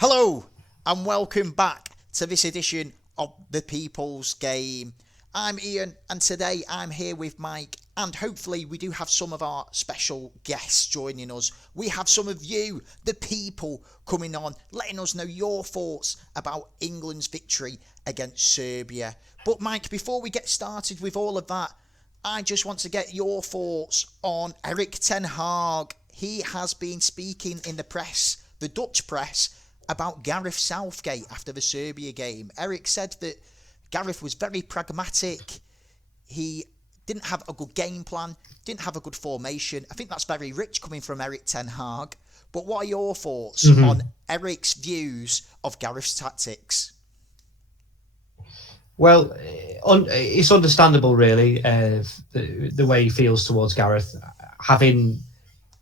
Hello and welcome back to this edition of the People's Game. I'm Ian and today I'm here with Mike, and hopefully we do have some of our special guests joining us. We have some of you, the people, coming on, letting us know your thoughts about England's victory against Serbia. But Mike, before we get started with all of that, I just want to get your thoughts on Erik ten Hag. He has been speaking in the press, the Dutch press, about Gareth Southgate after the Serbia game. Erik said that Gareth was very pragmatic. He didn't have a good game plan, didn't have a good formation. I think that's very rich coming from Erik ten Hag. But what are your thoughts on Erik's views of Gareth's tactics? Well, it's understandable, really, the way he feels towards Gareth.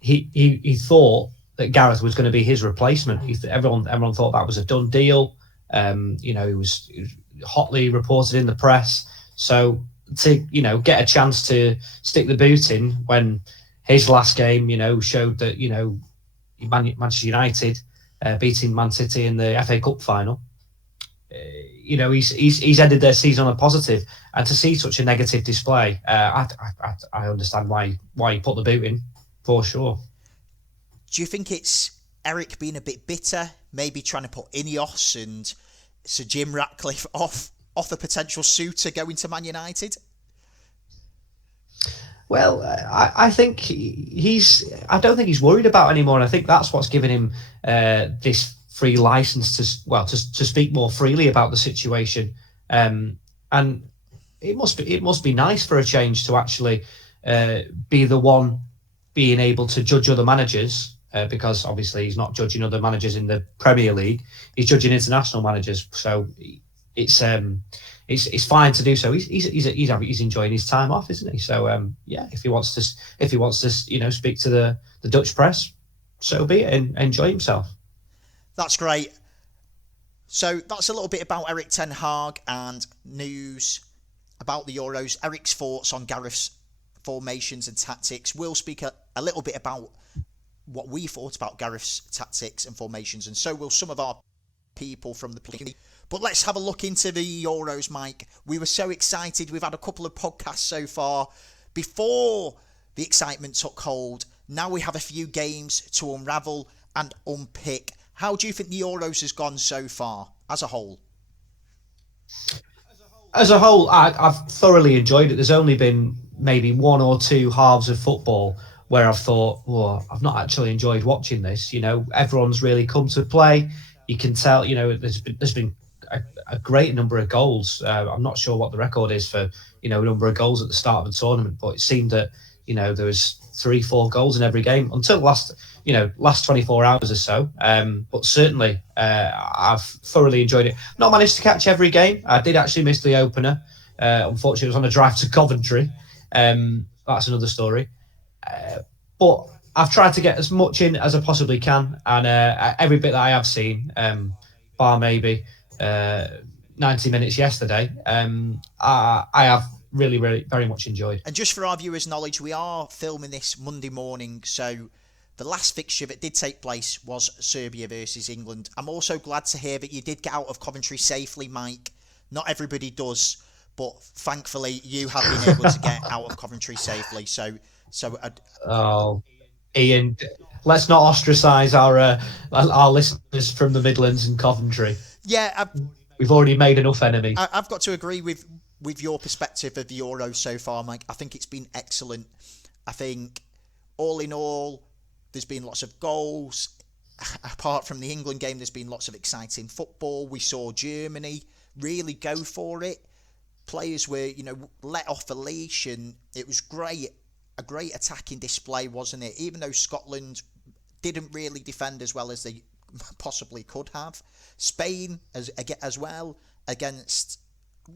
He thought that Gareth was going to be his replacement. Everyone thought that was a done deal. It was hotly reported in the press. So to get a chance to stick the boot in when his last game showed that Manchester United beating Man City in the FA Cup final. He's ended their season on a positive, and to see such a negative display, I understand why he put the boot in, for sure. Do you think it's Erik being a bit bitter, maybe trying to put Ineos and Sir Jim Ratcliffe off a potential suitor going to Man United? Well, I think I don't think he's worried about it anymore. And I think that's what's given him this free license to speak more freely about the situation. And it must be nice for a change to actually be the one being able to judge other managers. Because obviously he's not judging other managers in the Premier League; he's judging international managers. So it's fine to do so. He's enjoying his time off, isn't he? So if he wants to speak to the Dutch press, so be it, and enjoy himself. That's great. So that's a little bit about Erik ten Hag and news about the Euros. Erik's thoughts on Gareth's formations and tactics. We'll speak a little bit about what we thought about Gareth's tactics and formations, and so will some of our people from the community. But let's have a look into the Euros, Mike. We were so excited. We've had a couple of podcasts so far before the excitement took hold. Now we have a few games to unravel and unpick. How do you think the Euros has gone so far as a whole? As a whole, I've thoroughly enjoyed it. There's only been maybe one or two halves of football where I've thought, I've not actually enjoyed watching this. Everyone's really come to play. You can tell, there's been a great number of goals. I'm not sure what the record is for, number of goals at the start of the tournament, but it seemed that, there was 3-4 goals in every game until last 24 hours or so. But certainly, I've thoroughly enjoyed it. Not managed to catch every game. I did actually miss the opener. Unfortunately, it was on a drive to Coventry. That's another story. But I've tried to get as much in as I possibly can, and every bit that I have seen, bar maybe 90 minutes yesterday, I have really, really very much enjoyed. And just for our viewers' knowledge, we are filming this Monday morning, so the last fixture that did take place was Serbia versus England. I'm also glad to hear that you did get out of Coventry safely, Mike. Not everybody does, but thankfully you have been able to get out of Coventry safely. Ian, let's not ostracise our listeners from the Midlands and Coventry. Yeah, we've already made enough enemies. I've got to agree with your perspective of the Euros so far, Mike. I think it's been excellent. I think all in all, there's been lots of goals. Apart from the England game, there's been lots of exciting football. We saw Germany really go for it. Players were, let off the leash, and it was great. A great attacking display, wasn't it? Even though Scotland didn't really defend as well as they possibly could have. Spain as well, against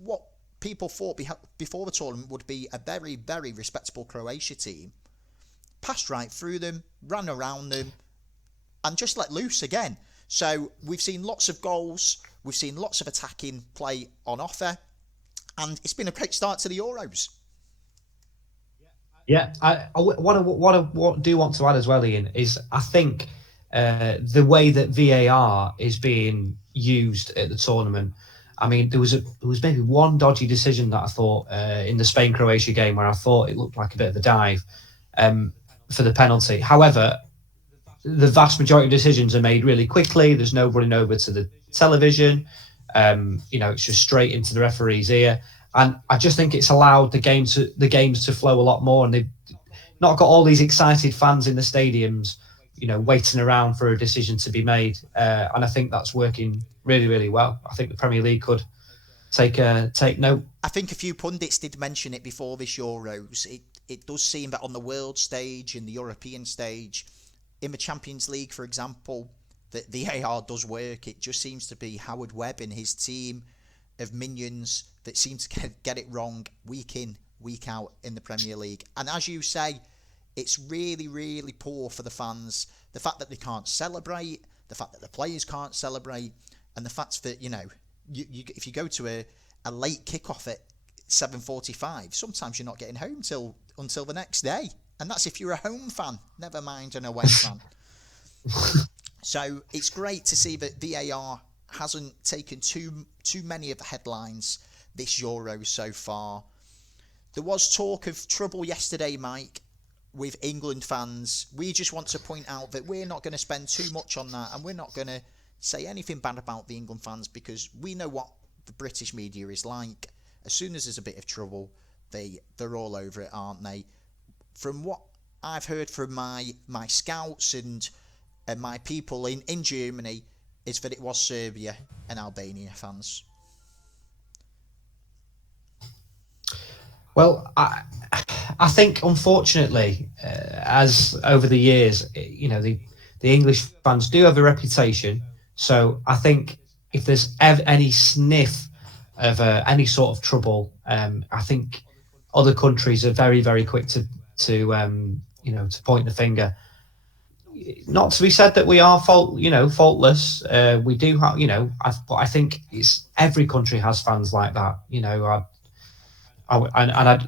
what people thought before the tournament would be a very, very respectable Croatia team. Passed right through them, ran around them, and just let loose again. So we've seen lots of goals. We've seen lots of attacking play on offer. And it's been a great start to the Euros. Yeah, what I do want to add as well, Ian, is I think the way that VAR is being used at the tournament. I mean, there was maybe one dodgy decision that I thought in the Spain-Croatia game where I thought it looked like a bit of a dive for the penalty. However, the vast majority of decisions are made really quickly. There's no running over to the television. It's just straight into the referee's ear. And I just think it's allowed the games to flow a lot more, and they've not got all these excited fans in the stadiums, waiting around for a decision to be made. And I think that's working really, really well. I think the Premier League could take note. I think a few pundits did mention it before this Euros. It does seem that on the world stage, in the European stage, in the Champions League, for example, that VAR does work. It just seems to be Howard Webb and his team of minions that seem to get it wrong week in, week out in the Premier League. And as you say, it's really, really poor for the fans. The fact that they can't celebrate, the fact that the players can't celebrate, and the fact that, if you go to a late kickoff at 7:45, sometimes you're not getting home until the next day. And that's if you're a home fan, never mind an away fan. So it's great to see that VAR hasn't taken too many of the headlines this Euro so far. There was talk of trouble yesterday, Mike, with England fans. We just want to point out that we're not going to spend too much on that, and we're not going to say anything bad about the England fans, because we know what the British media is like. As soon as there's a bit of trouble, they're all over it, aren't they? From what I've heard from my scouts and my people in Germany, is that it was Serbia and Albania fans. Well, I think, unfortunately, as over the years, the English fans do have a reputation. So I think if there's any sniff of any sort of trouble, I think other countries are very, very quick to point the finger. Not to be said that we are faultless. We do have, but I think it's every country has fans like that.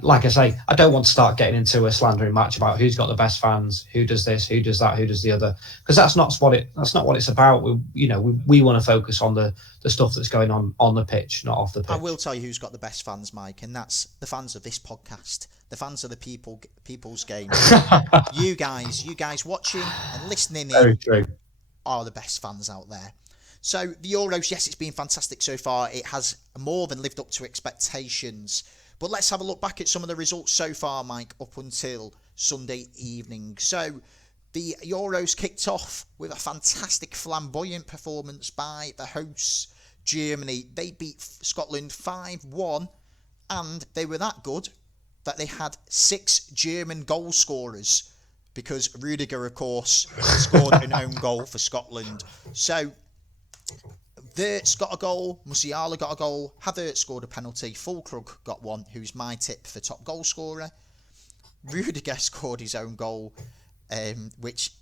Like I say, I don't want to start getting into a slandering match about who's got the best fans, who does this, who does that, who does the other, because that's not what it's about. We want to focus on the stuff that's going on the pitch, not off the pitch. I will tell you who's got the best fans, Mike, and that's the fans of this podcast, the fans of the people's game. you guys watching and listening Very true. are the best fans out there. So the Euros, yes, it's been fantastic so far. It has more than lived up to expectations. But let's have a look back at some of the results so far, Mike, up until Sunday evening. So the Euros kicked off with a fantastic, flamboyant performance by the hosts, Germany. They beat Scotland 5-1, and they were that good that they had 6 German goal scorers, because Rudiger, of course, scored an own goal for Scotland. So Wirtz got a goal, Musiala got a goal, Havertz scored a penalty, Fulkrug got one, who's my tip for top goal scorer. Rudiger scored his own goal, which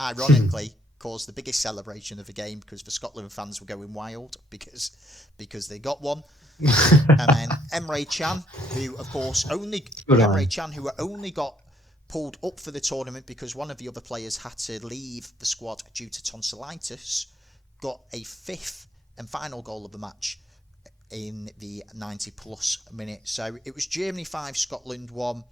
ironically caused the biggest celebration of the game, because the Scotland fans were going wild because they got one. And then Emre Can, who of course only got pulled up for the tournament because one of the other players had to leave the squad due to tonsillitis, got a 5th and final goal of the match in the 90 plus minutes. So it was Germany 5, Scotland 1.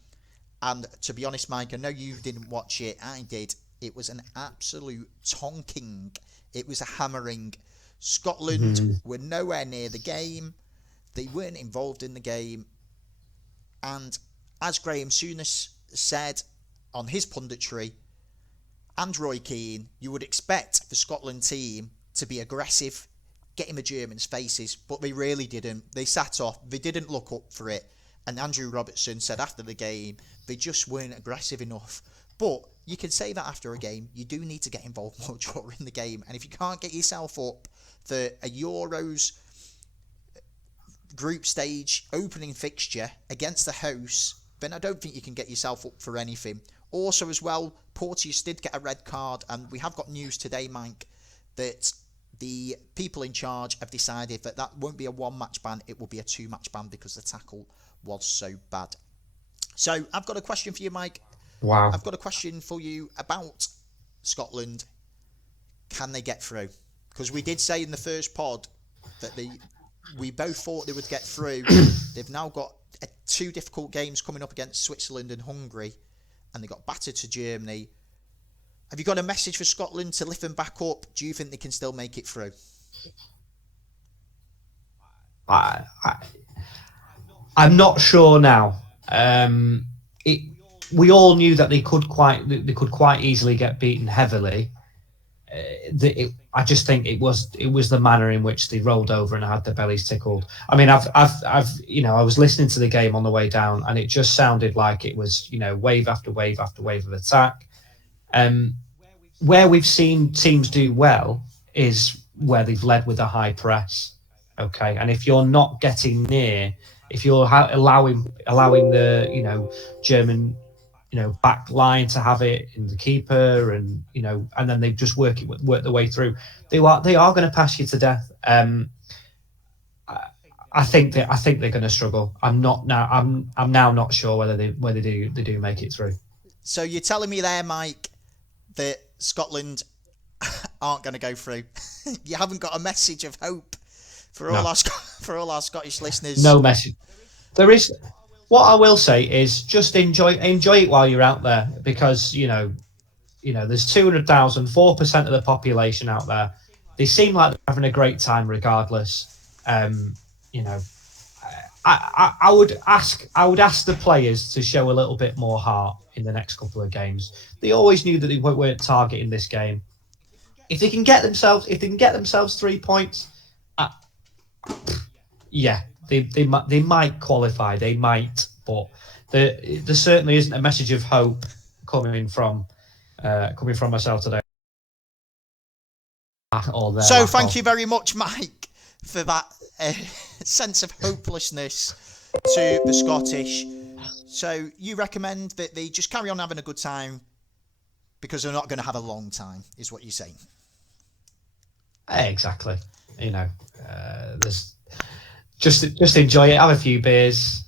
And to be honest, Mike, I know you didn't watch it. I did. It was an absolute tonking. It was a hammering. Scotland were nowhere near the game. They weren't involved in the game. And as Graham Souness said on his punditry, and Roy Keane, you would expect the Scotland team to be aggressive, get in the Germans' faces, but they really didn't. They sat off, they didn't look up for it, and Andrew Robertson said after the game, they just weren't aggressive enough. But you can say that after a game, you do need to get involved more during the game, and if you can't get yourself up for a Euros group stage opening fixture against the hosts, then I don't think you can get yourself up for anything. Also as well, Porteous did get a red card, and we have got news today, Mike, that the people in charge have decided that won't be a 1-match ban, it will be a 2-match ban because the tackle was so bad. So I've got a question for you, Mike. Wow. I've got a question for you about Scotland. Can they get through? Because we did say in the first pod that we both thought they would get through. They've now got two difficult games coming up against Switzerland and Hungary, and they got battered to Germany. Have you got a message for Scotland to lift them back up? Do you think they can still make it through? I'm not sure now. We all knew that they could quite easily get beaten heavily. I just think it was the manner in which they rolled over and had their bellies tickled. I mean, I was listening to the game on the way down, and it just sounded like it was wave after wave after wave of attack. Where we've seen teams do well is where they've led with a high press. Okay, and if you're not getting near, if you're allowing the German back line to have it in the keeper, and and then they just work their way through. They are going to pass you to death. I think they're going to struggle. I'm now not sure whether they do make it through. So you're telling me there, Mike, that Scotland aren't going to go through? You haven't got a message of hope for all our Scottish listeners? No message. There is. What I will say is just enjoy it while you're out there, because there's 200,000, 4% of the population out there. They seem like they're having a great time regardless. I would ask the players to show a little bit more heart in the next couple of games. They always knew that they weren't targeting this game. If they can get themselves 3 points, yeah. They might qualify. They might, but there certainly isn't a message of hope coming from myself today. So thank you very much, Mike, for that sense of hopelessness to the Scottish. So you recommend that they just carry on having a good time because they're not going to have a long time, is what you're saying? Exactly. There's. Just enjoy it, have a few beers,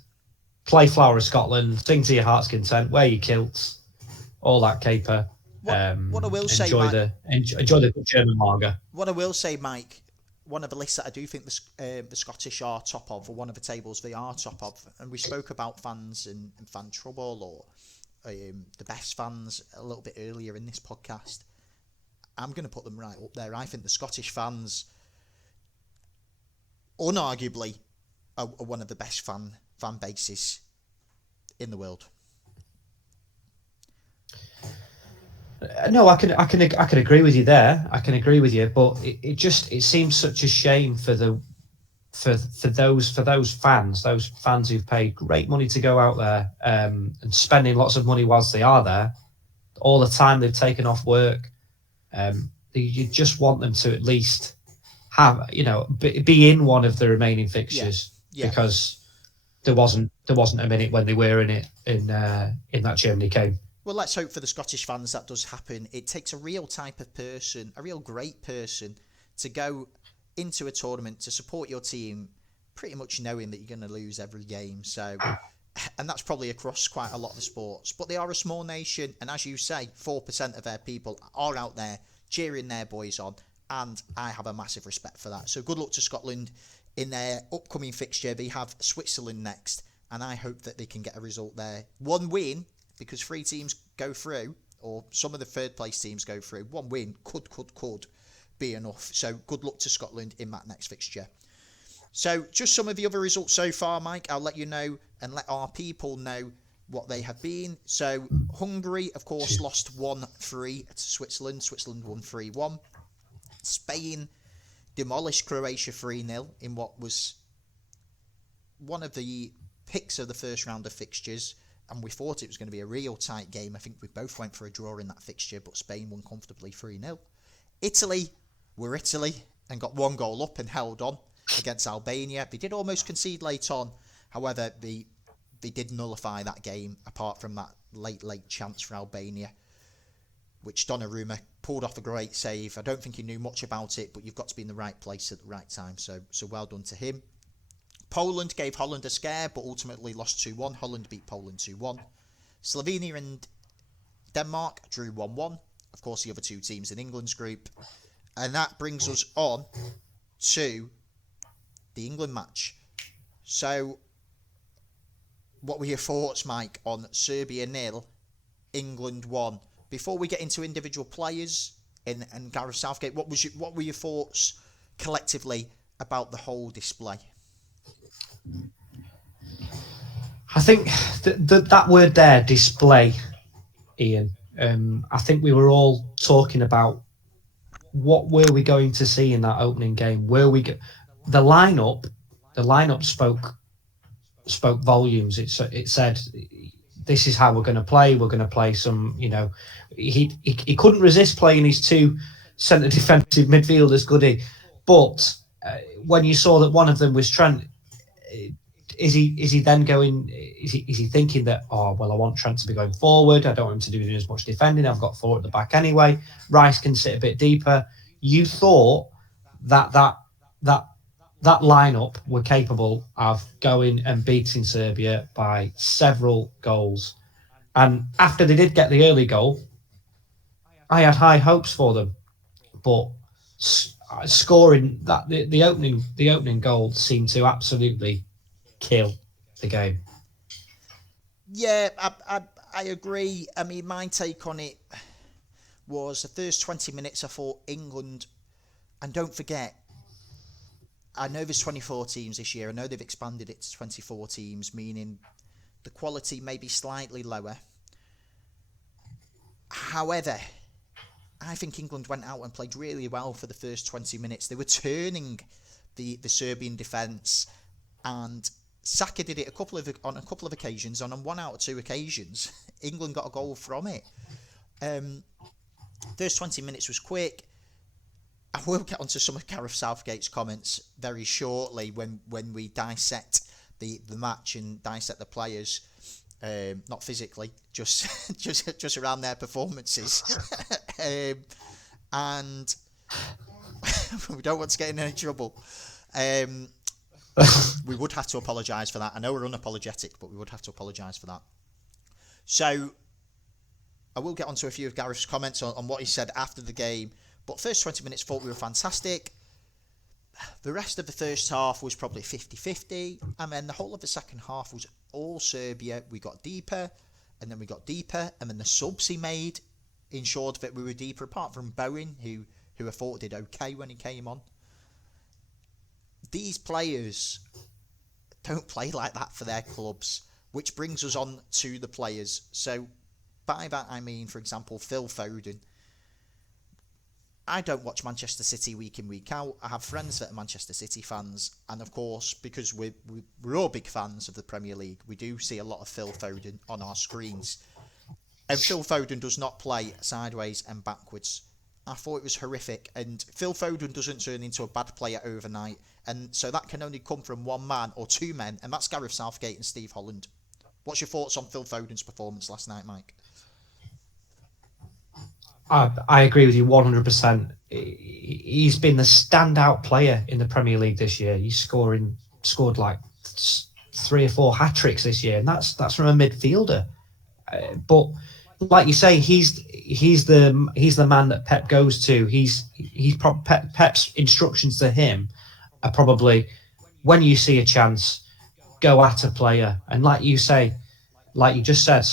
play Flower of Scotland, sing to your heart's content, wear your kilts, all that caper. What I will say, enjoy the good German lager. What I will say, Mike, one of the lists that I do think the Scottish are top of, or one of the tables they are top of, and we spoke about fans and fan trouble, or the best fans a little bit earlier in this podcast. I'm going to put them right up there. I think the Scottish fans, unarguably, are one of the best fan bases in the world. No, I can agree with you there. I can agree with you, but it seems such a shame for those fans who've paid great money to go out there and spending lots of money whilst they are there, all the time they've taken off work. You just want them to at least have be in one of the remaining fixtures, because there wasn't a minute when they were in it in that Germany game. Well, let's hope for the Scottish fans that does happen. It takes a real type of person, a real great person, to go into a tournament to support your team, pretty much knowing that you're going to lose every game. So, and that's probably across quite a lot of the sports. But they are a small nation, and as you say, 4% of their people are out there cheering their boys on, and I have a massive respect for that. So good luck to Scotland in their upcoming fixture. They have Switzerland next, and I hope that they can get a result there. One win, because 3 teams go through, or some of the third place teams go through. One win could be enough. So good luck to Scotland in that next fixture. So just some of the other results so far, Mike. I'll let you know and let our people know what they have been. So Hungary, of course, lost 1-3 to Switzerland. Switzerland won 3-1. Spain demolished Croatia 3-0 in what was one of the picks of the first round of fixtures, and we thought it was going to be a real tight game. I think we both went for a draw in that fixture, but Spain won comfortably 3-0. Italy were Italy and got 1 goal up and held on against Albania. They did almost concede late on. However, they did nullify that game, apart from that late chance for Albania, which Donnarumma pulled off a great save. I don't think he knew much about it, but you've got to be in the right place at the right time. So well done to him. Poland gave Holland a scare, but ultimately lost 2-1. Holland beat Poland 2-1. Slovenia and Denmark drew 1-1. Of course, the other 2 teams in England's group. And that brings us on to the England match. So, what were your thoughts, Mike, on Serbia 0, England 1? Before we get into individual players and Gareth Southgate, what were your thoughts collectively about the whole display? I think that word there, display, Ian. I think we were all talking about what were we going to see in that opening game. The lineup? The lineup spoke volumes. It said, this is how we're going to play. We're going to play some. He couldn't resist playing his two centre defensive midfielders, could he? But when you saw that one of them was Trent, is he then going? Is he thinking that, oh well, I want Trent to be going forward. I don't want him to do as much defending. I've got four at the back anyway. Rice can sit a bit deeper. You thought that lineup were capable of going and beating Serbia by several goals. And after they did get the early goal, I had high hopes for them, but scoring that the opening goal seemed to absolutely kill the game. Yeah, I agree. I mean, my take on it was the first 20 minutes I thought England, and don't forget, I know there's 24 teams this year. I know they've expanded it to 24 teams, meaning the quality may be slightly lower. However, I think England went out and played really well for the first 20 minutes. They were turning the Serbian defence, and Saka did it on a couple of occasions, and on 1 out of 2 occasions, England got a goal from it. First 20 minutes was quick. I will get onto some of Gareth Southgate's comments very shortly when we dissect the match and dissect the players, not physically, just around their performances, and we don't want to get in any trouble. We would have to apologise for that. I know we're unapologetic, but we would have to apologise for that. So I will get onto a few of Gareth's comments on what he said after the game. But first 20 minutes thought we were fantastic. The rest of the first half was probably 50-50. And then the whole of the second half was all Serbia. We got deeper, and then we got deeper. And then the subs he made ensured that we were deeper, apart from Bowen, who I thought did okay when he came on. These players don't play like that for their clubs, which brings us on to the players. So by that I mean, for example, Phil Foden. I don't watch Manchester City week in, week out. I have friends that are Manchester City fans, and of course, because we're all big fans of the Premier League, we do see a lot of Phil Foden on our screens. And Phil Foden does not play sideways and backwards. I thought it was horrific, and Phil Foden doesn't turn into a bad player overnight, and so that can only come from one man or two men, and that's Gareth Southgate and Steve Holland. What's your thoughts on Phil Foden's performance last night, Mike? I agree with you 100%. He's been the standout player in the Premier League this year. He's scored like 3 or 4 hat-tricks this year, and that's from a midfielder. But like you say, he's the man that Pep goes to. Pep's instructions to him are probably, when you see a chance, go at a player, and like you just said,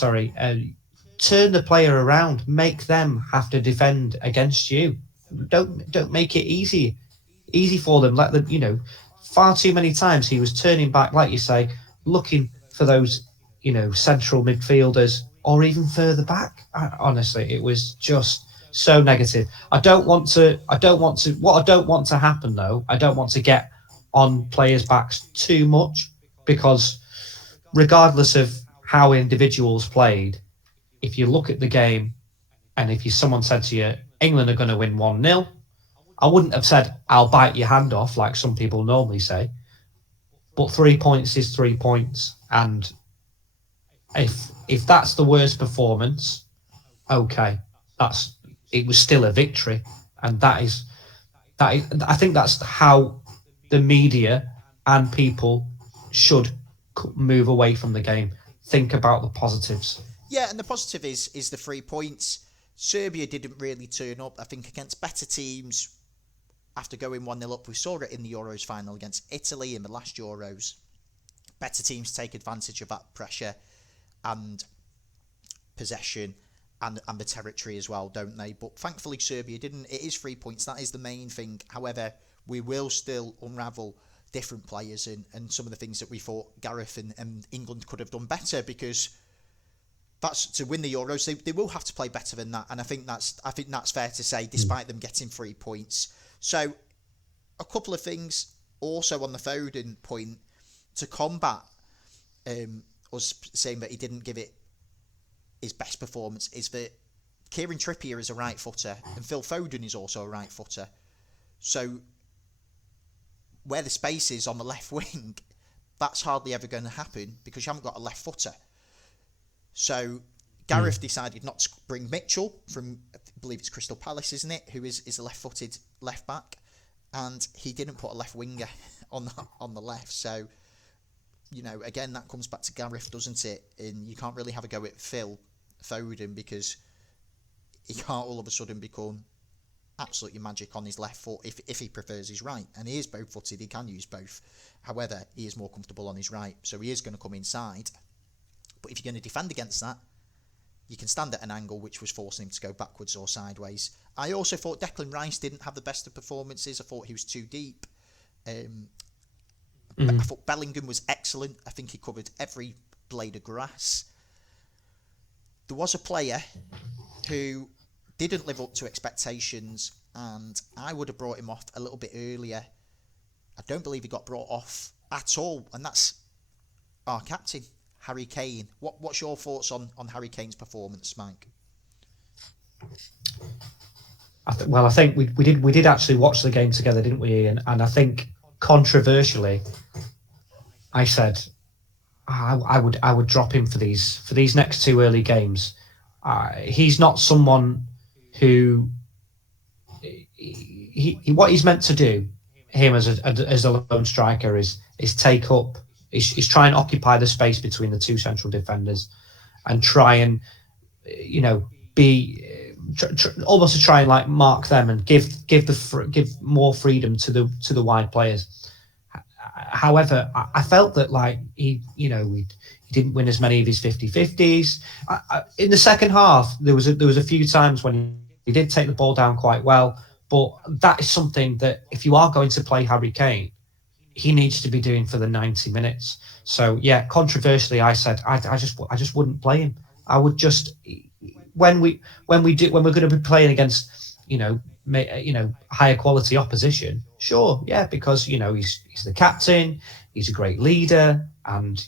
turn the player around, make them have to defend against you. Don't make it easy for them. Let them, far too many times he was turning back, like you say, looking for those, central midfielders or even further back. Honestly, it was just so negative. What I don't want to happen though, I don't want to get on players' backs too much, because regardless of how individuals played, if you look at the game and if someone said to you, England are going to win 1-0, I wouldn't have said, I'll bite your hand off like some people normally say. But 3 points is 3 points. And if that's the worst performance, okay, it was still a victory. And that is I think that's how the media and people should move away from the game. Think about the positives. Yeah, and the positive is the 3 points. Serbia didn't really turn up. I think against better teams, after going 1-0 up. We saw it in the Euros final against Italy in the last Euros. Better teams take advantage of that pressure and possession and the territory as well, don't they? But thankfully Serbia didn't. It is 3 points, that is the main thing. However, we will still unravel different players and some of the things that we thought Gareth and England could have done better, because that's to win the Euros. They will have to play better than that, and I think that's fair to say, despite them getting 3 points. So a couple of things also on the Foden point to combat us saying that he didn't give it his best performance is that Kieran Trippier is a right footer and Phil Foden is also a right footer. So where the space is on the left wing, that's hardly ever going to happen because you haven't got a left footer. So Gareth decided not to bring Mitchell from, I believe it's Crystal Palace, isn't it, who is a left-footed left back, and he didn't put a left winger on the left. So, you know, again, that comes back to Gareth, doesn't it? And you can't really have a go at Phil Foden because he can't all of a sudden become absolutely magic on his left foot if he prefers his right. And he is both-footed, he can use both. However, he is more comfortable on his right, so he is going to come inside. But if you're going to defend against that, you can stand at an angle which was forcing him to go backwards or sideways. I also thought Declan Rice didn't have the best of performances. I thought he was too deep. I thought Bellingham was excellent. I think he covered every blade of grass. There was a player who didn't live up to expectations, and I would have brought him off a little bit earlier. I don't believe he got brought off at all, and that's our captain, Harry Kane. What's your thoughts on Harry Kane's performance, Mike? I think we did actually watch the game together, didn't we, Ian? And I think controversially, I said I would drop him for these next 2 early games. He's not someone who what he's meant to do. Him as a lone striker is take up. Is try and occupy the space between the 2 central defenders, and try and be almost to try and like mark them and give more freedom to the wide players. However, I felt that like he didn't win as many of his 50-50s. In the second half, there was a few times when he did take the ball down quite well, but that is something that if you are going to play Harry Kane, he needs to be doing for the 90 minutes. So yeah, controversially, I said I just wouldn't play him. I would just when we're going to be playing against higher quality opposition. Sure, yeah, because he's the captain, he's a great leader, and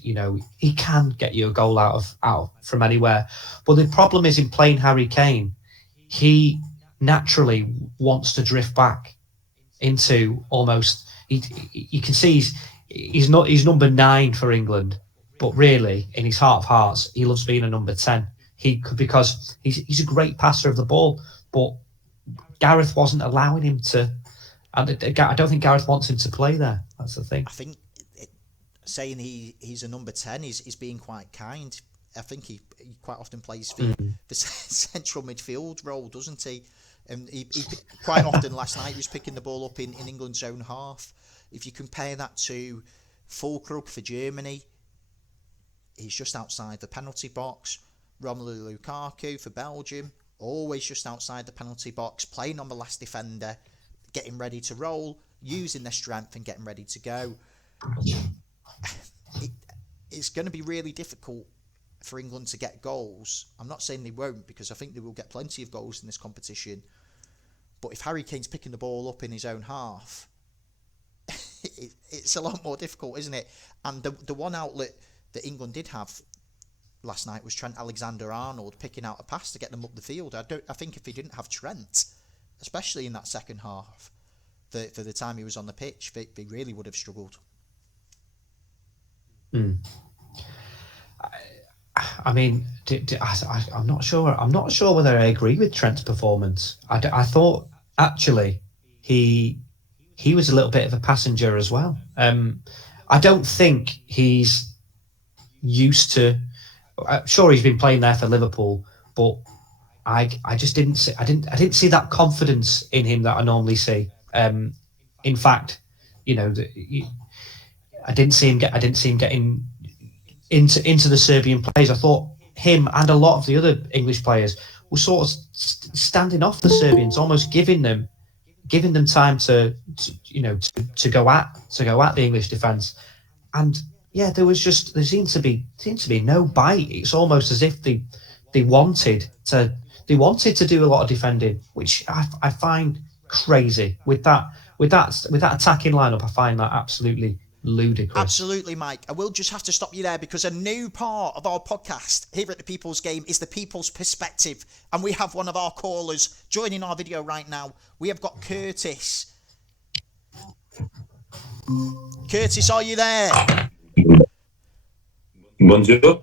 he can get you a goal out from anywhere. But the problem is in playing Harry Kane, he naturally wants to drift back into almost. You can see he's number 9 for England, but really in his heart of hearts he loves being a number 10. Because he's a great passer of the ball, but Gareth wasn't allowing him to, and I don't think Gareth wants him to play there. That's the thing. I think saying he's a number 10 is being quite kind. I think he quite often plays the central midfield role, doesn't he? And he quite often last night he was picking the ball up in England's own half. If you compare that to Füllkrug for Germany, he's just outside the penalty box. Romelu Lukaku for Belgium, always just outside the penalty box, playing on the last defender, getting ready to roll, using their strength and getting ready to go. It's going to be really difficult for England to get goals. I'm not saying they won't, because I think they will get plenty of goals in this competition. But if Harry Kane's picking the ball up in his own half, it's a lot more difficult, isn't it? And the one outlet that England did have last night was Trent Alexander-Arnold picking out a pass to get them up the field. I think if he didn't have Trent, especially in that second half, for the time he was on the pitch, they really would have struggled. I mean, I'm not sure. I'm not sure whether I agree with Trent's performance. I thought actually he was a little bit of a passenger as well. I don't think he's used to. I'm sure he's been playing there for Liverpool, but I just didn't see. I didn't see that confidence in him that I normally see. In fact, I didn't see him getting into the Serbian players. I thought him and a lot of the other English players were sort of standing off the Serbians, almost giving them time to go at the English defence. And yeah, there seemed to be no bite. It's almost as if they wanted to do a lot of defending, which I find crazy with that attacking lineup. I find that absolutely ludicrous. Absolutely, Mike. I will just have to stop you there because a new part of our podcast here at the People's Game is the People's Perspective, and we have one of our callers joining our video right now. We have got Curtis. Curtis, are you there? Bonjour.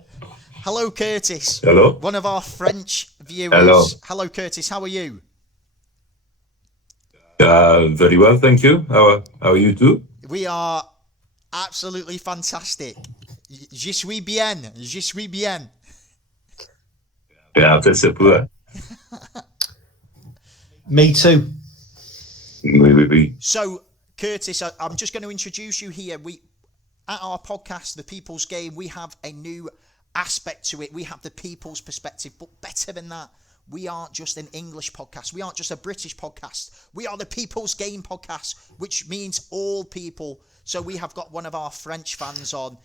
Hello, Curtis. Hello. One of our French viewers. Hello. Hello, Curtis. How are you? Very well, thank you. How are you too? We are absolutely fantastic. Je suis bien. Je suis bien. Yeah, that's it. Me too. Oui. So, Curtis, I'm just going to introduce you here. At our podcast, The People's Game, we have a new aspect to it. We have the people's perspective, but better than that, we aren't just an English podcast. We aren't just a British podcast. We are the People's Game podcast, which means all people. So we have got one of our French fans on.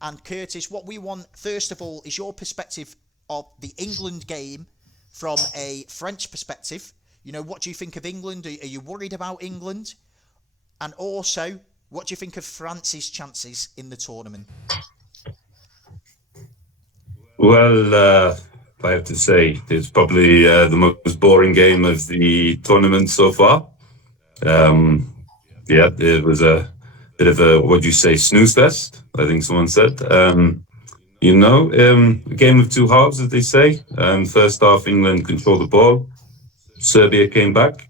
And Curtis, what we want, first of all, is your perspective of the England game from a French perspective. What do you think of England? Are you worried about England? And also, what do you think of France's chances in the tournament? Well, I have to say, it's probably the most boring game of the tournament so far. Yeah, it was a bit of a, what do you say, snooze fest, I think someone said. A game of two halves, as they say. First half, England controlled the ball. Serbia came back.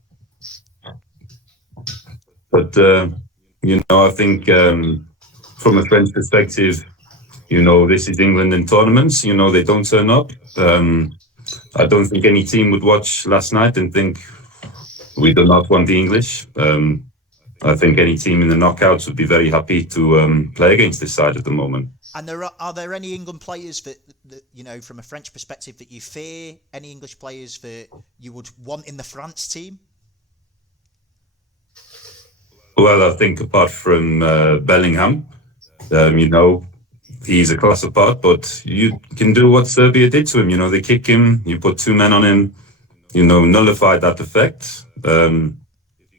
But, I think from a French perspective, this is England in tournaments. They don't turn up. I don't think any team would watch last night and think we do not want the English. I think any team in the knockouts would be very happy to play against this side at the moment. And are there any England players that from a French perspective, that you fear? Any English players that you would want in the France team? Well, I think apart from Bellingham, he's a class apart, but you can do what Serbia did to him. They kick him, you put two men on him, nullify that effect.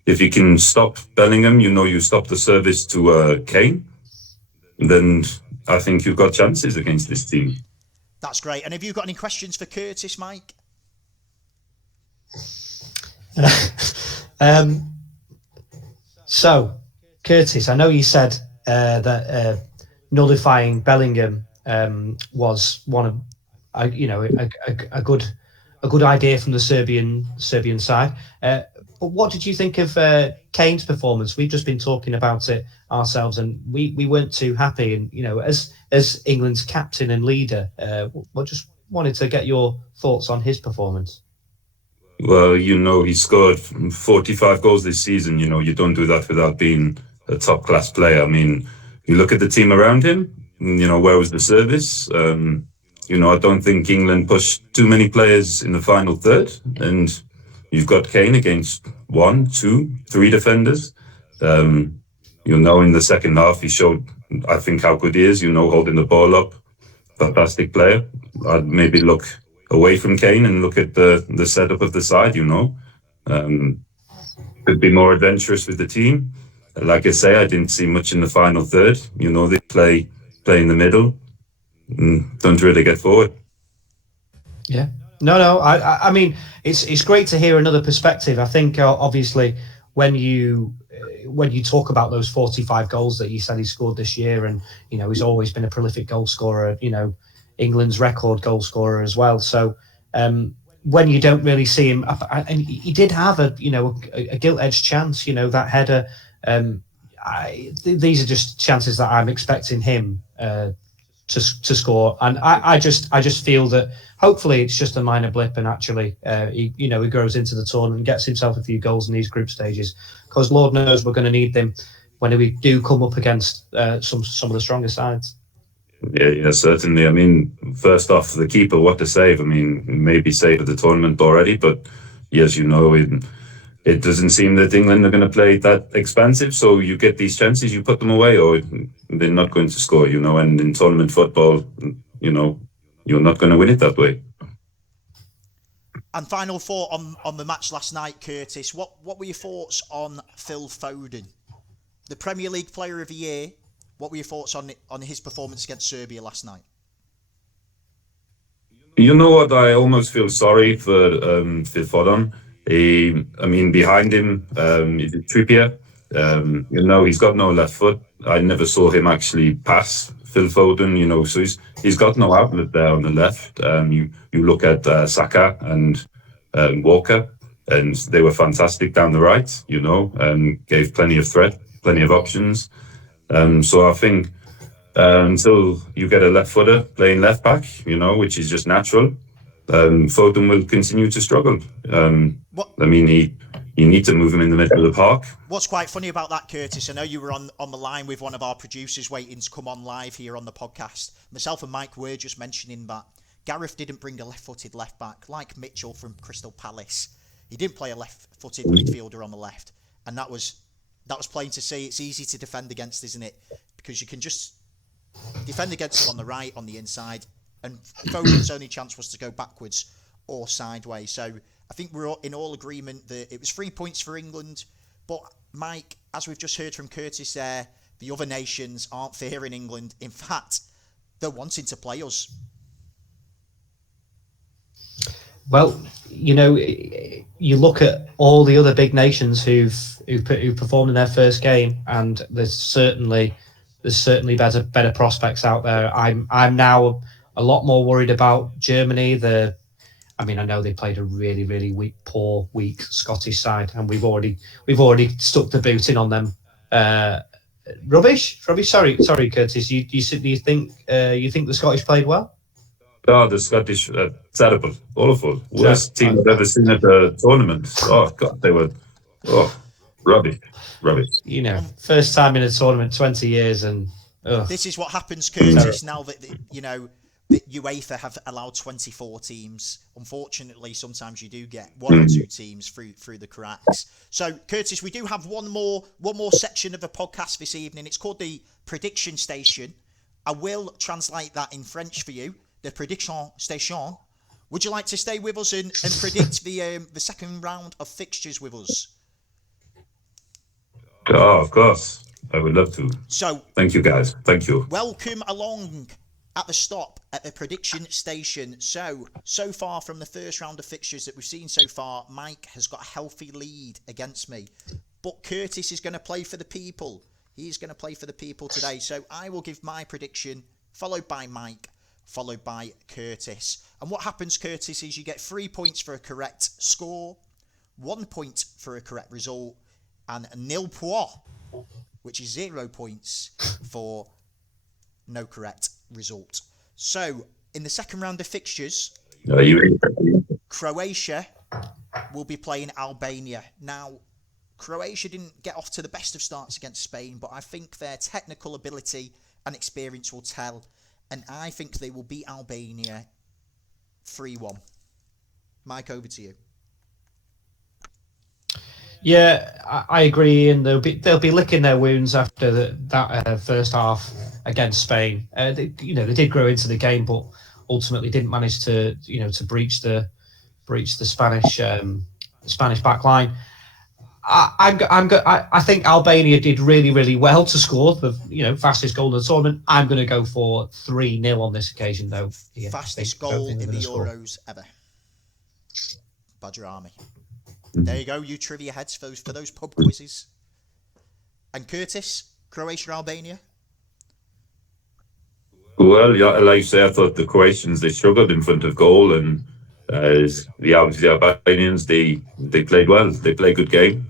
If you can stop Bellingham, you stop the service to Kane, then I think you've got chances against this team. That's great. And have you got any questions for Curtis, Mike? So, Curtis, I know you said that nullifying Bellingham was one of a good idea from the Serbian side. But what did you think of Kane's performance? We've just been talking about it ourselves, and we weren't too happy. And as England's captain and leader, we just wanted to get your thoughts on his performance. Well, he scored 45 goals this season. You don't do that without being a top-class player. I mean, you look at the team around him, where was the service? I don't think England pushed too many players in the final third. And you've got Kane against 1, 2, 3 defenders. In the second half, he showed, I think, how good he is, holding the ball up. Fantastic player. I'd maybe look away from Kane and look at the setup of the side, Could be more adventurous with the team. Like I say, I didn't see much in the final third. They play in the middle and don't really get forward. Yeah. No. I mean, it's great to hear another perspective. I think obviously when you talk about those 45 goals that you said he scored this year, and he's always been a prolific goal scorer. England's record goal scorer as well. So when you don't really see him, and he did have a gilt-edged chance. That header. These are just chances that I'm expecting him to score. And I just feel that hopefully it's just a minor blip, and actually he grows into the tournament and gets himself a few goals in these group stages, because Lord knows we're going to need them when we do come up against some of the stronger sides. Yeah, certainly. I mean, first off, the keeper, what a save. I mean, maybe save of the tournament already, but yes, it doesn't seem that England are going to play that expansive. So you get these chances, you put them away, or they're not going to score, and in tournament football, you're not going to win it that way. And final thought on the match last night, Curtis. What were your thoughts on Phil Foden, the Premier League Player of the Year? What were your thoughts on his performance against Serbia last night? You know what? I almost feel sorry for Phil Foden. Behind him is Trippier. He's got no left foot. I never saw him actually pass Phil Foden. So he's got no outlet there on the left. You look at Saka and Walker, and they were fantastic down the right. Gave plenty of threat, plenty of options. So I think until you get a left footer playing left back, which is just natural, Foden will continue to struggle. You need to move him in the middle of the park. What's quite funny about that, Curtis, I know you were on the line with one of our producers waiting to come on live here on the podcast. Myself and Mike were just mentioning that Gareth didn't bring a left-footed left back like Mitchell from Crystal Palace. He didn't play a left-footed midfielder on the left, and that was plain to see. It's easy to defend against, isn't it? Because you can just defend against him on the right, on the inside, and Foden's only chance was to go backwards or sideways. So I think we're all in agreement that it was 3 points for England. But Mike, as we've just heard from Curtis there, the other nations aren't fearing England. In fact, they're wanting to play us. Well, you look at all the other big nations who performed in their first game, and there's certainly better prospects out there. I'm now a lot more worried about Germany. I know they played a really, really weak Scottish side, and we've already stuck the boot in on them. Rubbish. Sorry, Curtis. You think the Scottish played well? Oh, the Scottish, terrible, awful, worst team I've ever seen at a tournament. Oh God, they were rubbish. First time in a tournament, 20 years, and this is what happens, Curtis. Now that that UEFA have allowed 24 teams. Unfortunately, sometimes you do get one or two teams through the cracks. So, Curtis, we do have one more section of the podcast this evening. It's called the Prediction Station. I will translate that in French for you. The Prediction Station. Would you like to stay with us and predict the second round of fixtures with us? Oh, of course. I would love to. So, thank you, guys. Thank you. Welcome along at the stop at the Prediction Station. So far from the first round of fixtures that we've seen so far, Mike has got a healthy lead against me. But Curtis is going to play for the people. He's going to play for the people today. So I will give my prediction, followed by Mike, followed by Curtis. And what happens, Curtis, is you get 3 points for a correct score, 1 point for a correct result, and nil point, which is 0 points for no correct result. So, in the second round of fixtures, Croatia will be playing Albania. Now, Croatia didn't get off to the best of starts against Spain, but I think their technical ability and experience will tell, and I think they will beat Albania 3-1. Mike, over to you. Yeah, I agree, and they'll be licking their wounds after that first half against Spain. They did grow into the game, but ultimately didn't manage to breach the Spanish back line. I think Albania did really, really well to score the fastest goal in the tournament. I'm going to go for 3-0 on this occasion, though. Yeah, fastest goal in the Euros ever. Badger Army. There you go, you trivia heads for those pub quizzes. And Curtis, Croatia, Albania? Well, yeah, like you say, I thought the Croatians, they struggled in front of goal, and the Albanians, they played well. They played a good game.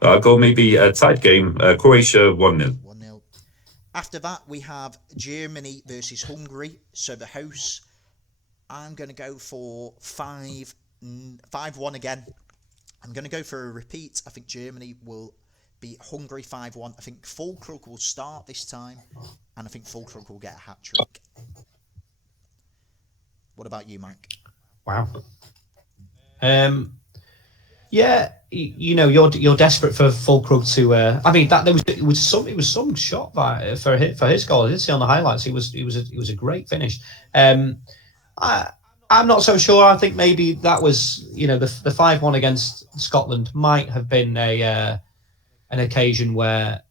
I'll go maybe a tight game. Croatia 1-0. 1-0. After that, we have Germany versus Hungary. So the hosts, I'm going to go for 5-1 again. I'm going to go for a repeat. I think Germany will beat Hungary 5-1. I think Fulkrug will start this time, and I think Fulkrug will get a hat-trick. What about you, Mike? Wow. Yeah, you're desperate for Fulkrug to. I mean, it was some shot for his goal. I did see on the highlights. It was a great finish. I'm not so sure. I think maybe that was the 5-1 against Scotland might have been an occasion where,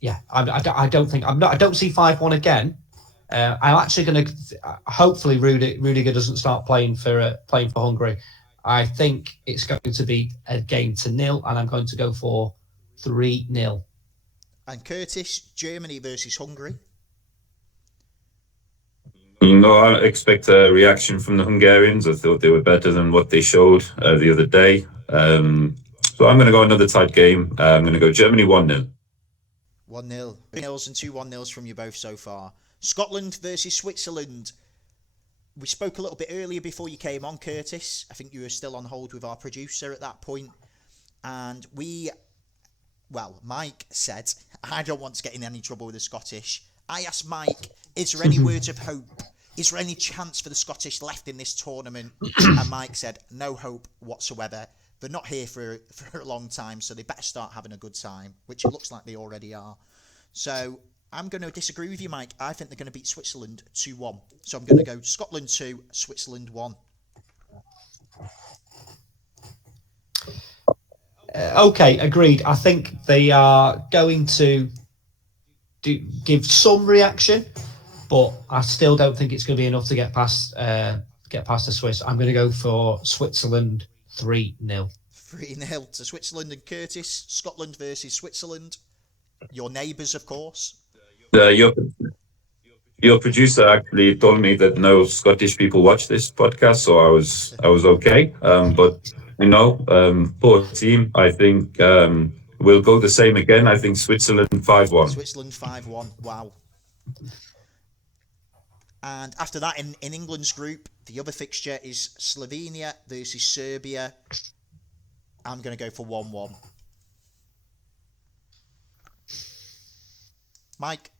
yeah, I don't see 5-1 again. I'm actually going to hopefully Rudiger doesn't start playing for Hungary. I think it's going to be a game to 0, and I'm going to go for 3-0. And Curtis, Germany versus Hungary. I expect a reaction from the Hungarians. I thought they were better than what they showed the other day. So I'm going to go another tight game. I'm going to go Germany 1-0. 1-0. 2-0s and 2 1-0s from you both so far. Scotland versus Switzerland. We spoke a little bit earlier before you came on, Curtis. I think you were still on hold with our producer at that point. And Mike said, I don't want to get in any trouble with the Scottish. I asked Mike, is there any words of hope? Is there any chance for the Scottish left in this tournament? And Mike said, no hope whatsoever. They're not here for a long time, so they better start having a good time, which it looks like they already are. So I'm going to disagree with you, Mike. I think they're going to beat Switzerland 2-1. So I'm going to go Scotland 2, Switzerland 1. Okay, agreed. I think they are going to give some reaction, but I still don't think it's going to be enough to get past the Swiss. I'm going to go for Switzerland 3-0. 3-0 to Switzerland. And Curtis, Scotland versus Switzerland. Your neighbours, of course. Your producer actually told me that no Scottish people watch this podcast, so I was okay. But poor team. I think we'll go the same again. I think Switzerland 5-1. Switzerland 5-1. Wow. And after that, in England's group, the other fixture is Slovenia versus Serbia. I'm going to go for 1-1. Mike?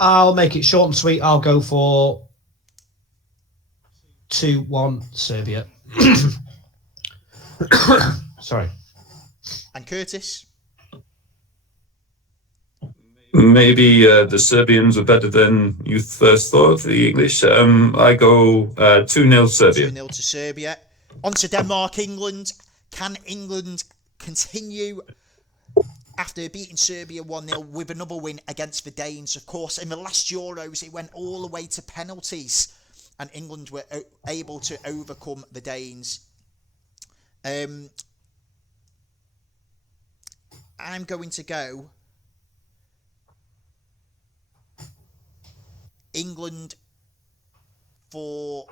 I'll make it short and sweet. I'll go for 2-1 Serbia. Sorry. And Curtis? Maybe the Serbians are better than you first thought, the English. I go 2-0 Serbia. 2-0 to Serbia. On to Denmark, England. Can England continue after beating Serbia 1-0 with another win against the Danes? Of course, in the last Euros, it went all the way to penalties, and England were able to overcome the Danes. I'm going to go England 4-1.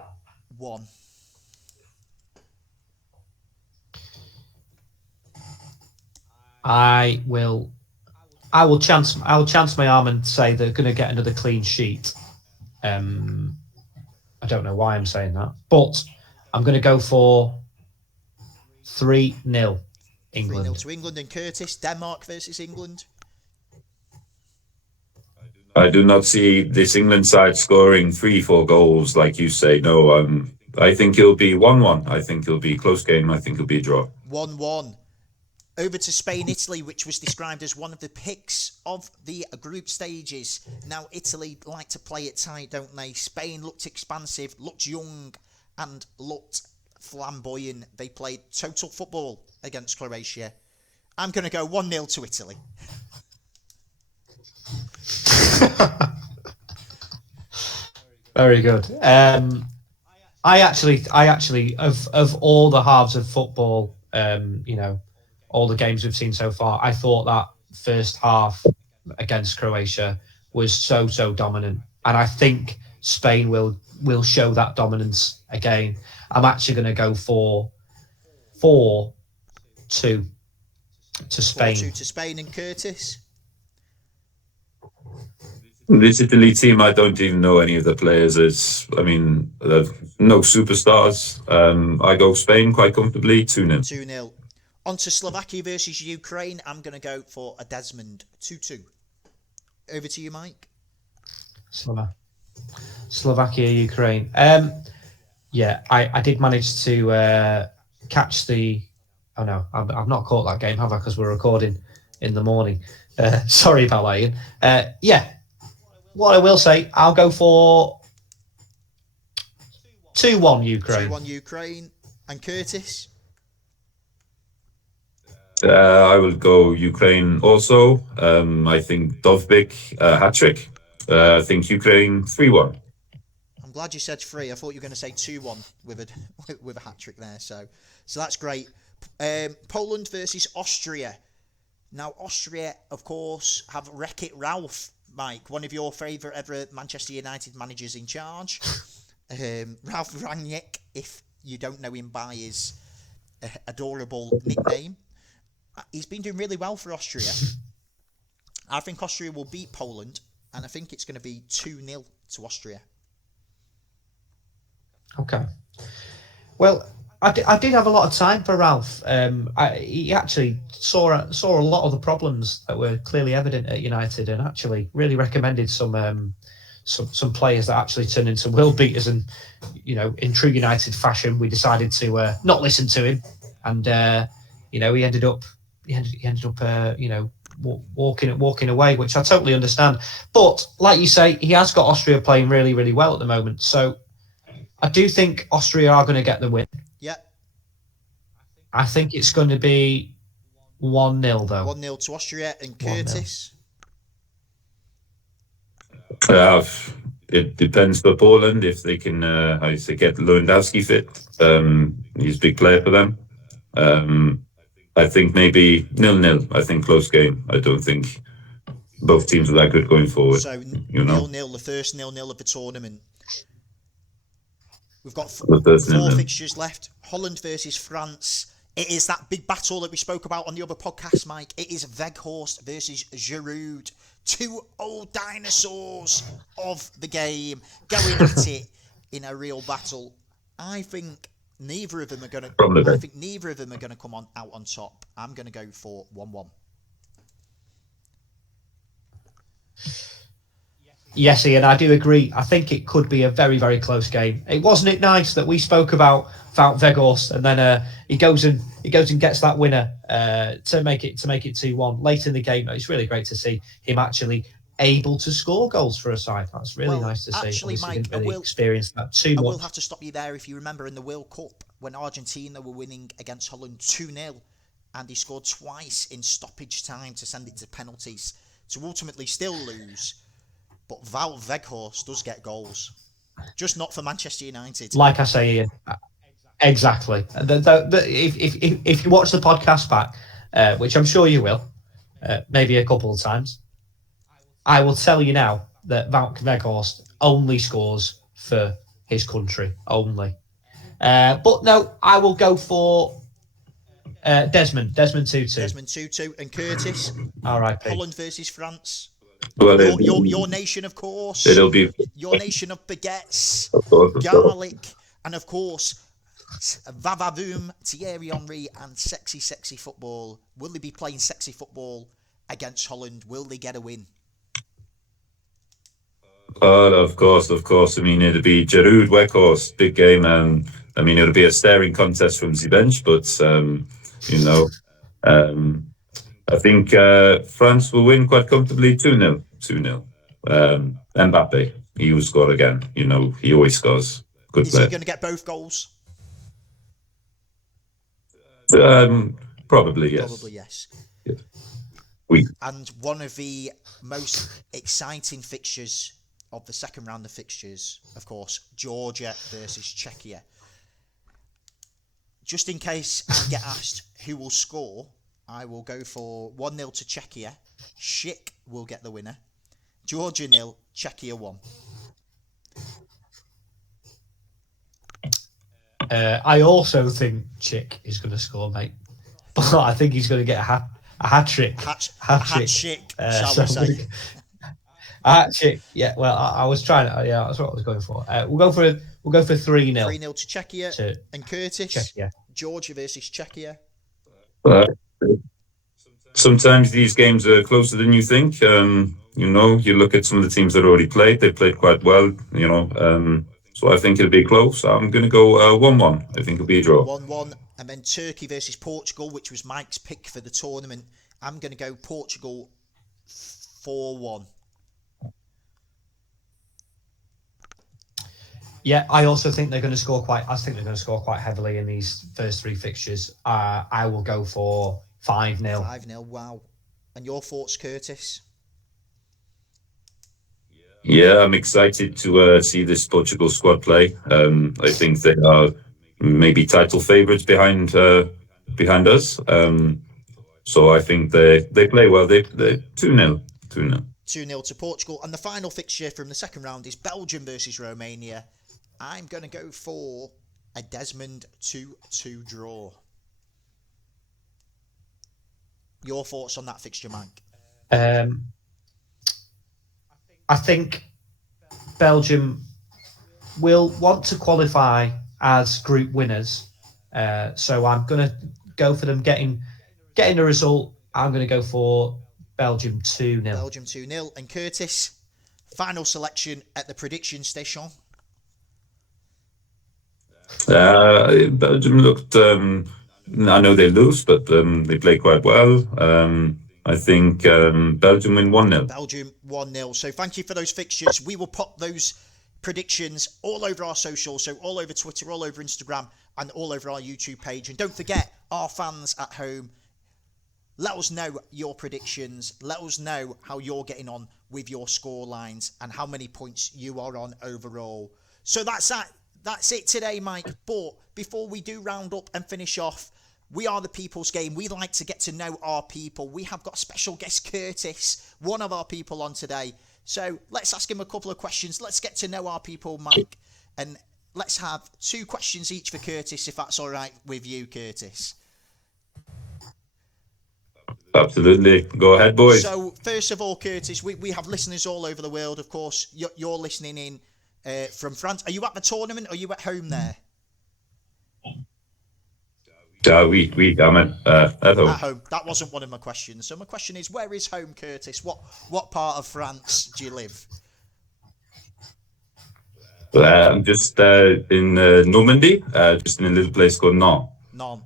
I will chance my arm and say they're going to get another clean sheet. I don't know why I'm saying that, but I'm going to go for 3-0 England. 3-0 to England. And Curtis, Denmark versus England. I do not see this England side scoring 3-4 goals like you say. No, I think it'll be 1-1. I think it'll be a close game. I think it'll be a draw. 1-1. Over to Spain, Italy, which was described as one of the picks of the group stages. Now, Italy like to play it tight, don't they? Spain looked expansive, looked young, and looked flamboyant. They played total football against Croatia. I'm going to go 1-0 to Italy. Very good. I actually, of all the halves of football, all the games we've seen so far, I thought that first half against Croatia was so dominant, and I think Spain will show that dominance again. I'm actually going to go for 4-2 to Spain. 4-2 to Spain. And Curtis? This Italy team, I don't even know any of the players. No superstars. I go Spain quite comfortably, 2-0. 2-0. On to Slovakia versus Ukraine. I'm going to go for a Desmond 2-2. Over to you, Mike. Slovakia, Ukraine. Yeah, I did manage to catch the. Oh no, I've not caught that game, have I? Because we're recording in the morning. Sorry about that, Ian. Yeah, what I will say, I'll go for 2-1 Ukraine. 2-1 Ukraine. And Curtis? I will go Ukraine also. I think Dovbyk hat-trick. I think Ukraine 3-1. I'm glad you said 3. I thought you were going to say 2-1 with a hat-trick there. So that's great. Poland versus Austria. Now, Austria, of course, have Wreck-It Ralph, Mike, one of your favourite ever Manchester United managers in charge. Ralph Rangnick, if you don't know him by his adorable nickname. He's been doing really well for Austria. I think Austria will beat Poland, and I think it's going to be 2-0 to Austria. Okay. Well, I did have a lot of time for Ralph. He actually saw a lot of the problems that were clearly evident at United, and actually really recommended some players that actually turned into world beaters. And in true United fashion, we decided to not listen to him, and he ended up walking away, which I totally understand. But like you say, he has got Austria playing really, really well at the moment. So I do think Austria are going to get the win. Yeah. I think it's going to be 1-0 though. 1-0 to Austria. And Curtis? It depends for Poland if they can get Lewandowski fit. He's a big player for them. I think maybe 0-0. I think close game. I don't think both teams are that good going forward. So 0-0, the first 0-0 of the tournament. We've got four fixtures left. Holland versus France. It is that big battle that we spoke about on the other podcast, Mike. It is Weghorst versus Giroud. 2 old dinosaurs of the game going at it in a real battle. I think neither of them are going to come out on top. I'm going to go for 1-1. Yes, Ian, I do agree. I think it could be a very, very close game. Wasn't it nice that we spoke about Weghorst, and then he goes and gets that winner to make it 2-1 late in the game. It's really great to see him actually able to score goals for a side. That's really nice to see. Actually, Mike, I will have to stop you there. If you remember in the World Cup when Argentina were winning against Holland 2-0, and he scored twice in stoppage time to send it to penalties to ultimately still lose. But Weghorst does get goals, just not for Manchester United. Like I say, Ian, exactly. If you watch the podcast back, which I'm sure you will, maybe a couple of times, I will tell you now that Weghorst only scores for his country, only. But no, I will go for Desmond 2-2. Desmond 2-2. And Curtis? All right. Holland versus France. Well, your nation, of course. It'll be your nation of baguettes, of garlic, and of course, Vavavoom, Thierry Henry, and sexy football. Will they be playing sexy football against Holland? Will they get a win? Of course. I mean, it'll be Giroud, Weghorst, big game, and I mean, it'll be a staring contest from the bench, but I think France will win quite comfortably 2-0. Mbappe, he will score again. He always scores. Good player. Is he going to get both goals? Probably yes. Probably yes. Yeah. And one of the most exciting fixtures of the second round of fixtures, of course, Georgia versus Czechia. Just in case I get asked who will score, I will go for 1-0 to Czechia. Schick will get the winner. Georgia 0, Czechia 1. I also think Schick is going to score, mate. But I think he's going to get a hat trick. Hat-trick, shall we say. Actually, yeah. Well, I was trying to. Yeah, that's what I was going for. We'll go for 3-0. 3-0 to Czechia. To And Curtis, Czechia. Georgia versus Czechia. Sometimes these games are closer than you think. You look at some of the teams that already played; they played quite well. So I think it'll be close. I'm going to go 1-1. I think it'll be a draw. 1-1, and then Turkey versus Portugal, which was Mike's pick for the tournament. I'm going to go Portugal 4-1. Yeah, I also think they're going to score quite. I think they're going to score quite heavily in these first 3 fixtures. I will go for 5-0. 5-0. Wow. And your thoughts, Curtis? Yeah, I'm excited to see this Portugal squad play. I think they are maybe title favourites behind us. So I think they play well. They're 2-0. 2-0. 2-0 to Portugal. And the final fixture from the second round is Belgium versus Romania. I'm going to go for a Desmond 2-2 draw. Your thoughts on that fixture, Mike? I think Belgium will want to qualify as group winners. So I'm going to go for them getting a result. I'm going to go for Belgium 2-0. Belgium 2-0. And Curtis, final selection at the prediction station. Belgium looked. I know they lose, but they play quite well. I think Belgium win 1-0. Belgium 1-0. So thank you for those fixtures. We will pop those predictions all over our socials, so all over Twitter, all over Instagram, and all over our YouTube page. And don't forget, our fans at home, let us know your predictions. Let us know how you're getting on with your score lines and how many points you are on overall. So that's it today, Mike. But before we do round up and finish off, we are the People's Game. We like to get to know our people. We have got special guest Curtis, one of our people on today. So let's ask him a couple of questions. Let's get to know our people, Mike. And let's have 2 questions each for Curtis, if that's all right with you, Curtis. Absolutely. Go ahead, boys. So first of all, Curtis, we have listeners all over the world, of course. You're listening in from France. Are you at the tournament or are you at home there? I'm at home. At home. That wasn't one of my questions. So my question is, where is home, Curtis? What part of France do you live? I'm just in Normandy, just in a little place called Nantes. None.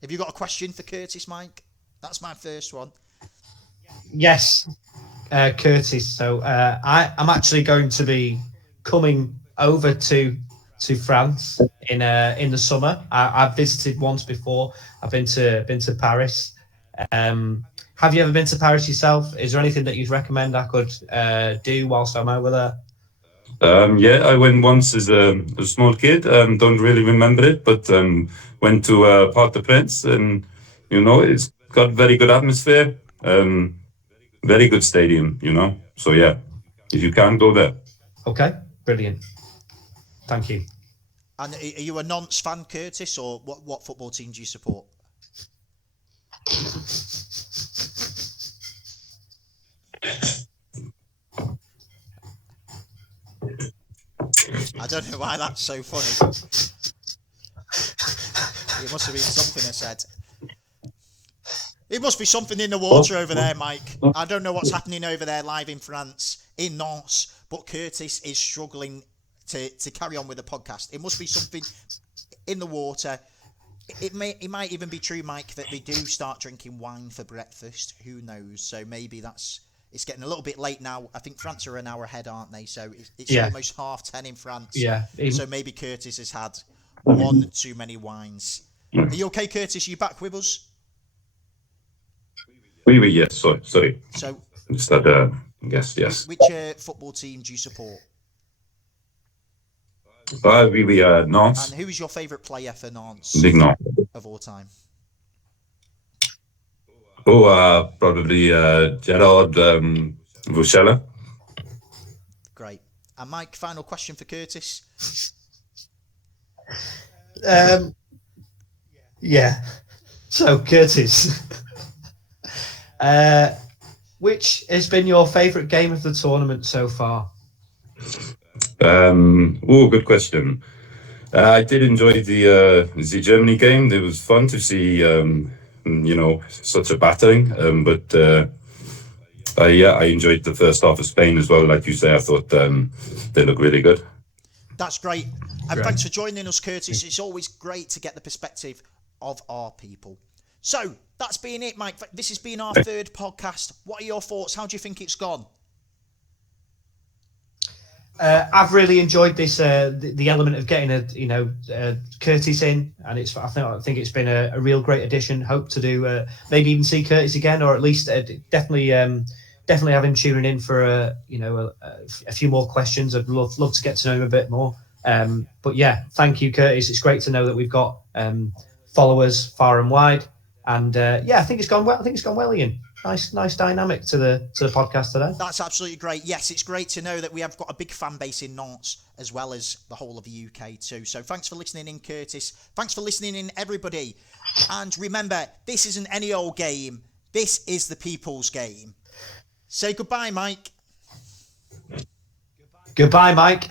Have you got a question for Curtis, Mike? That's my first one. Yes, Curtis. So I'm actually going to be coming over to France in the summer. I've visited once before. I've been to Paris. Have you ever been to Paris yourself? Is there anything that you'd recommend I could do whilst I'm over there? Yeah, I went once as a small kid. Don't really remember it, but went to Parc des Princes, and it's got very good atmosphere. Very good stadium, So yeah, if you can, go there. Okay, brilliant. Thank you. And are you a Nantes fan, Curtis, or what football team do you support? I don't know why that's so funny. It must have been something I said. It must be something in the water over there, Mike. I don't know what's happening over there live in France, in Nantes, but Curtis is struggling to carry on with the podcast. It must be something in the water. It might even be true, Mike, that they do start drinking wine for breakfast. Who knows? So maybe it's getting a little bit late now. I think France are an hour ahead, aren't they? So it's almost 10:30 in France. Yeah. So maybe Curtis has had one too many wines. Are you okay, Curtis? Are you back with us? Oui, yes. Sorry. So, Just had yes. Which football team do you support? Oui, Nantes. And who is your favourite player for Nantes Big Nantes. of all time? Probably Gerard Vauchella. Great. And Mike, final question for Curtis. Yeah. So Curtis, Which has been your favourite game of the tournament so far? Good question. I did enjoy the Germany game. It was fun to see, such a battering. I enjoyed the first half of Spain as well. Like you say, I thought they looked really good. That's great. And Great. thanks for joining us, Curtis. It's always great to get the perspective of our people. So that's been it, Mike. This has been our third podcast. What are your thoughts? How do you think it's gone? I've really enjoyed this, the element of getting Curtis in, and I think it's been a real great addition. Hope to do maybe even see Curtis again, or at least definitely have him tuning in for a few more questions. I'd love to get to know him a bit more. But yeah, thank you, Curtis. It's great to know that we've got followers far and wide, and I think it's gone well. I think it's gone well, Ian. Nice dynamic to the podcast today. That's absolutely great. Yes, it's great to know that we have got a big fan base in Nantes as well as the whole of the UK too. So thanks for listening in, Curtis. Thanks for listening in, everybody. And remember, this isn't any old game. This is the people's game. Say goodbye, Mike. Goodbye, Mike.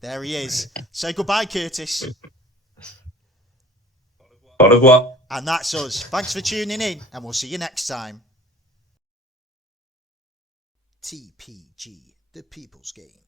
There he is. Say goodbye, Curtis. Au revoir. And that's us. Thanks for tuning in, and we'll see you next time. TPG, the people's game.